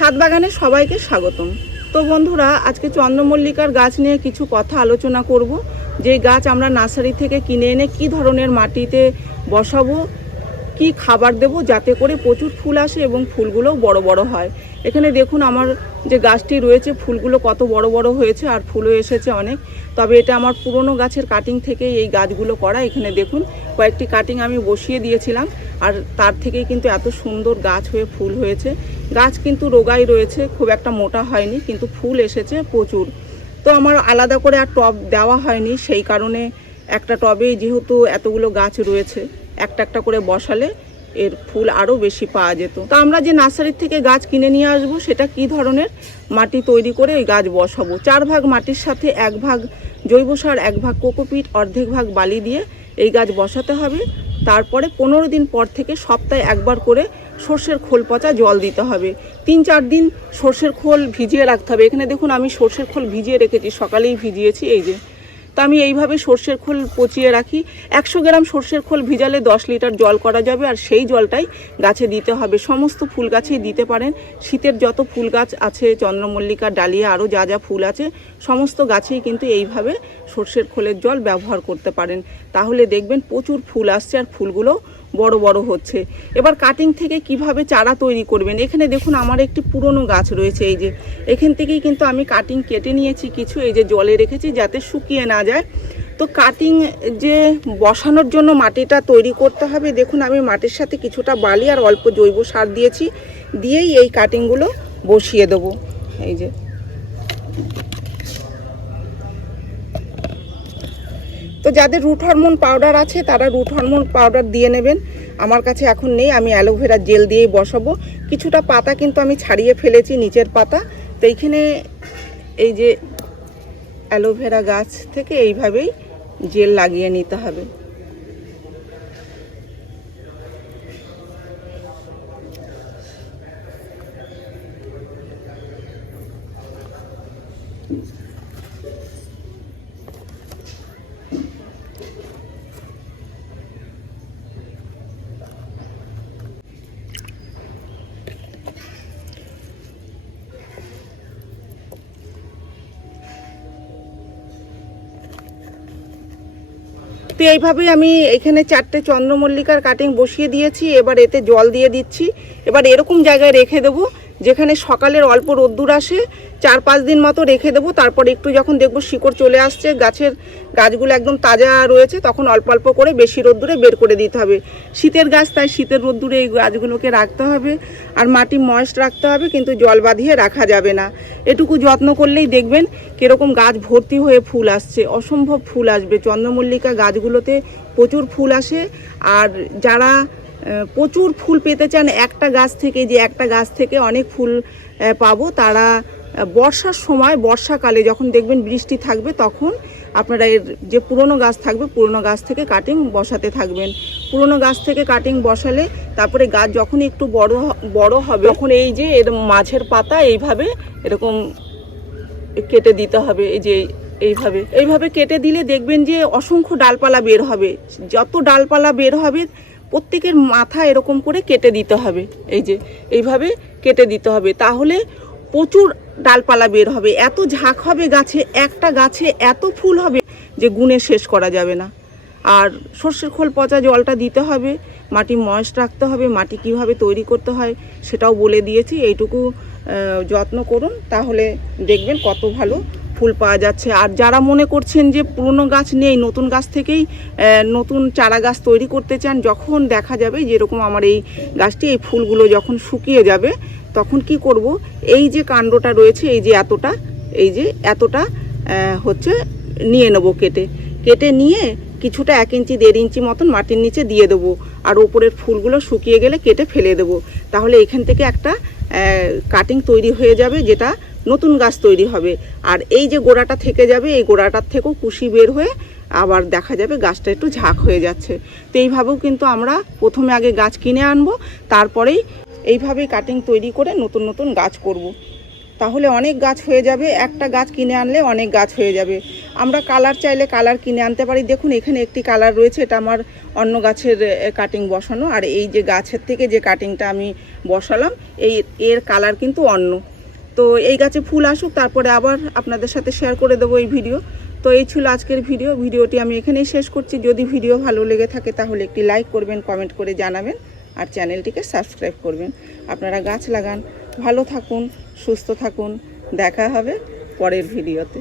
ছাদ বাগানে সবাইকে স্বাগতম। তো বন্ধুরা, আজকে চন্দ্রমল্লিকার গাছ নিয়ে কিছু কথা আলোচনা করব। যে গাছ আমরা নার্সারি থেকে কিনে এনে কি ধরনের মাটিতে বসাবো, কি খাবার দেব যাতে করে প্রচুর ফুল আসে এবং ফুলগুলোও বড় বড় হয়। এখানে দেখুন আমার যে গাছটি রয়েছে ফুলগুলো কত বড় বড় হয়েছে আর ফুলও এসেছে অনেক। তবে এটা আমার পুরনো গাছের কাটিং থেকে এই গাছগুলো করা। এখানে দেখুন কয়েকটি কাটিং আমি বসিয়ে দিয়েছিলাম আর তার থেকেই কিন্তু এত সুন্দর গাছ হয়ে ফুল হয়েছে। গাছ কিন্তু রোগাই রয়েছে, খুব একটা মোটা হয়নি, কিন্তু ফুল এসেছে প্রচুর। তো আমার আলাদা করে আর টব দেওয়া হয়নি, সেই কারণে একটা টবেই যেহেতু এতগুলো গাছ রয়েছে একটা একটা করে বসালে এর ফুল আরও বেশি পাওয়া যেত। তো আমরা যে নার্সারির থেকে গাছ কিনে নিয়ে আসবো সেটা কি ধরনের মাটি তৈরি করে এই গাছ বসাবো। 4 ভাগ মাটির সাথে 1 ভাগ জৈব সার, 1 ভাগ কোকোপিট, অর্ধেক ভাগ বালি দিয়ে এই গাছ বসাতে হবে। তারপরে 15 দিন পর থেকে সপ্তাহে একবার করে সর্ষের খোল পচা জল দিতে হবে। 3-4 দিন সর্ষের খোল ভিজিয়ে রাখতে হবে। এখানে দেখুন আমি সর্ষের খোল ভিজিয়ে রেখেছি, সকালেই ভিজিয়েছি। এই যে, তো আমি এইভাবে সর্ষের খোল পচিয়ে রাখি। 100 গ্রাম সর্ষের খোল ভিজালে 10 লিটার জল করা যাবে, আর সেই জলটাই গাছে দিতে হবে। সমস্ত ফুল গাছেই দিতে পারেন। শীতের যত ফুল গাছ আছে, চন্দ্রমল্লিকা, ডালিয়া, আরও যা যা ফুল আছে সমস্ত গাছেই কিন্তু এইভাবে সর্ষের খোলের জল ব্যবহার করতে পারেন। তাহলে দেখবেন প্রচুর ফুল আসছে আর ফুলগুলো বড় বড় হচ্ছে। এবার কাটিং থেকে কিভাবে চারা তৈরি করবেন। এখানে দেখুন আমার একটি পুরনো গাছ রয়েছে। এই যে এখান থেকেই কিন্তু আমি কাটিং কেটে নিয়েছি কিছু, এই যে জলে রেখেছি যাতে শুকিয়ে না যায়। তো কাটিং যে বসানোর জন্য মাটিটা তৈরি করতে হবে, দেখুন আমি মাটির সাথে কিছুটা বালি আর অল্প জৈব সার দিয়েছি, দিয়েই এই কাটিংগুলো বসিয়ে দেবো। এই যে, তো যাদের রুট হরমোন পাউডার আছে তারা রুট হরমোন পাউডার দিয়ে নেবেন। আমার কাছে এখন নেই, আমি অ্যালোভেরা জেল দিয়েই বসাবো। কিছুটা পাতা কিন্তু আমি ছাড়িয়ে ফেলেছি, নিচের পাতা। তো এইখানে এই যে অ্যালোভেরা গাছ থেকে এইভাবেই জেল লাগিয়ে নিতে হবে। তো এইভাবেই আমি এখানে 4টে চন্দ্রমল্লিকার কাটিং বসিয়ে দিয়েছি। এবার এতে জল দিয়ে দিচ্ছি। এবার এরকম জায়গায় রেখে দেবো যেখানে সকালের অল্প রোদ্দুর আসে। 4-5 দিন মতো রেখে দেবো। তারপর একটু যখন দেখবো শিকড় চলে আসছে, গাছগুলো একদম তাজা রয়েছে, তখন অল্প অল্প করে বেশি রোদ্দুরে বের করে দিতে হবে। শীতের গাছ, তাই শীতের রোদ্দুরে এই গাছগুলোকে রাখতে হবে। আর মাটি ময়েস্ট রাখতে হবে, কিন্তু জল বাঁধিয়ে রাখা যাবে না। এটুকু যত্ন করলেই দেখবেন কীরকম গাছ ভর্তি হয়ে ফুল আসছে। অসম্ভব ফুল আসবে। চন্দ্রমল্লিকা গাছগুলোতে প্রচুর ফুল আসে। আর যারা প্রচুর ফুল পেতে চান একটা গাছ থেকে, যে একটা গাছ থেকে অনেক ফুল পাবো, তারা বর্ষার সময়, বর্ষাকালে যখন দেখবেন বৃষ্টি থাকবে, তখন আপনারা এর যে পুরনো গাছ থাকবে, পুরনো গাছ থেকে কাটিং বসাতে থাকবেন। পুরনো গাছ থেকে কাটিং বসালে তারপরে গাছ যখন একটু বড় হবে, তখন এই যে এর মাঝের পাতা এইভাবে এরকম কেটে দিতে হবে। এই যে এইভাবে কেটে দিলে দেখবেন যে অসংখ্য ডালপালা বের হবে। যত ডালপালা বের হবে প্রত্যেকের মাথা এরকম করে কেটে দিতে হবে। এই যে এইভাবে কেটে দিতে হবে, তাহলে প্রচুর ডালপালা বের হবে। এত ঝাঁক হবে গাছে, একটা গাছে এত ফুল হবে যে গুণে শেষ করা যাবে না। আর সর্ষের খোল পচা জলটা দিতে হবে, মাটি ময়েস্ট রাখতে হবে। মাটি কিভাবে তৈরি করতে হয় সেটাও বলে দিয়েছি। এইটুকু যত্ন করুন, তাহলে দেখবেন কত ভালো ফুল পাওয়া যাচ্ছে। আর যারা মনে করছেন যে পুরনো গাছ নেই, নতুন গাছ থেকেই নতুন চারা গাছ তৈরি করতে চান, যখন দেখা যাবে যেরকম আমার এই গাছটি, এই ফুলগুলো যখন শুকিয়ে যাবে, তখন কি করব, এই যে কাণ্ডটা রয়েছে, এই যে এতটা হচ্ছে নিয়ে নেব, কেটে নিয়ে কিছুটা 1 ইঞ্চি 1.5 ইঞ্চি মতন মাটির নিচে দিয়ে দেবো। আর ওপরের ফুলগুলো শুকিয়ে গেলে কেটে ফেলে দেবো। তাহলে এখান থেকে একটা কাটিং তৈরি হয়ে যাবে, যেটা নতুন গাছ তৈরি হবে। আর এই যে গোড়াটা থেকে যাবে, এই গোড়াটার থেকেও কুশি বের হয়ে আবার দেখা যাবে গাছটা একটু ঝাঁক হয়ে যাচ্ছে। তো এইভাবেও কিন্তু আমরা প্রথমে আগে গাছ কিনে আনবো, তারপরেই এইভাবেই কাটিং তৈরি করে নতুন নতুন গাছ করব। তাহলে অনেক গাছ হয়ে যাবে, একটা গাছ কিনে আনলে অনেক গাছ হয়ে যাবে। আমরা কালার চাইলে কালার কিনে আনতে পারি। দেখুন এখানে একটি কালার রয়েছে, এটা আমার অন্য গাছের কাটিং বসানো, আর এই যে গাছের থেকে যে কাটিংটা আমি বসালাম এর কালার কিন্তু অন্য। তো এই গাছে ফুল আসুক, তারপরে আবার আপনাদের সাথে শেয়ার করে দেবো এই ভিডিও। তো এই ছিল আজকের ভিডিওটি আমি এখানেই শেষ করছি। যদি ভিডিও ভালো লেগে থাকে তাহলে একটি লাইক করবেন, কমেন্ট করে জানাবেন, আর চ্যানেলটিকে সাবস্ক্রাইব করবেন। আপনারা গাছ লাগান, ভালো থাকুন, সুস্থ থাকুন। দেখা হবে পরের ভিডিওতে।